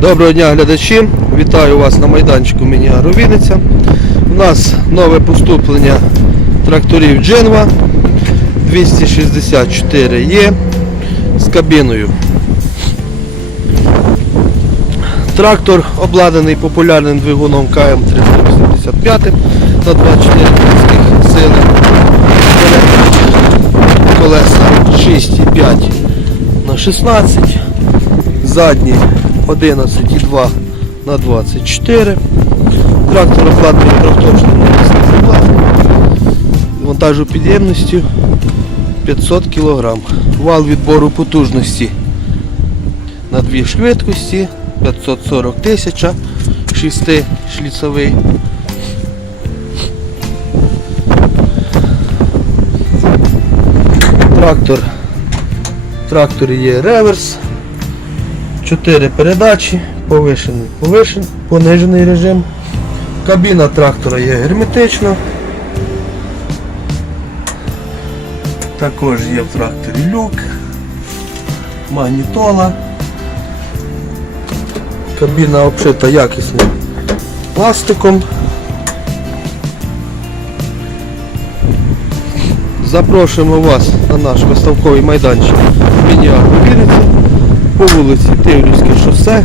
Доброго дня глядачі! Вітаю вас на майданчику Мініару Вінниця. У нас нове поступлення тракторів Дженва 264 є з кабіною. Трактор обладнаний популярним двигуном КМ385 на 24 кінських сили. Колеса 6,5 на 16 задні 11,2 на 24. Трактор навісним прикладом. Вантажу підємністю 500 кг. Вал відбору потужності на дві швидкості 540 тисяча, 6 шліцевий. Трактор. В тракторі є реверс. 4 передачі, повишений, повишен, понижений режим. Кабіна трактора є герметична. Також є в тракторі люк, магнітола. Кабіна обшита якісним пластиком. Запрошуємо вас на наш виставковий майданчик Мініару Вінниця по вулиці Тиврівське шосе.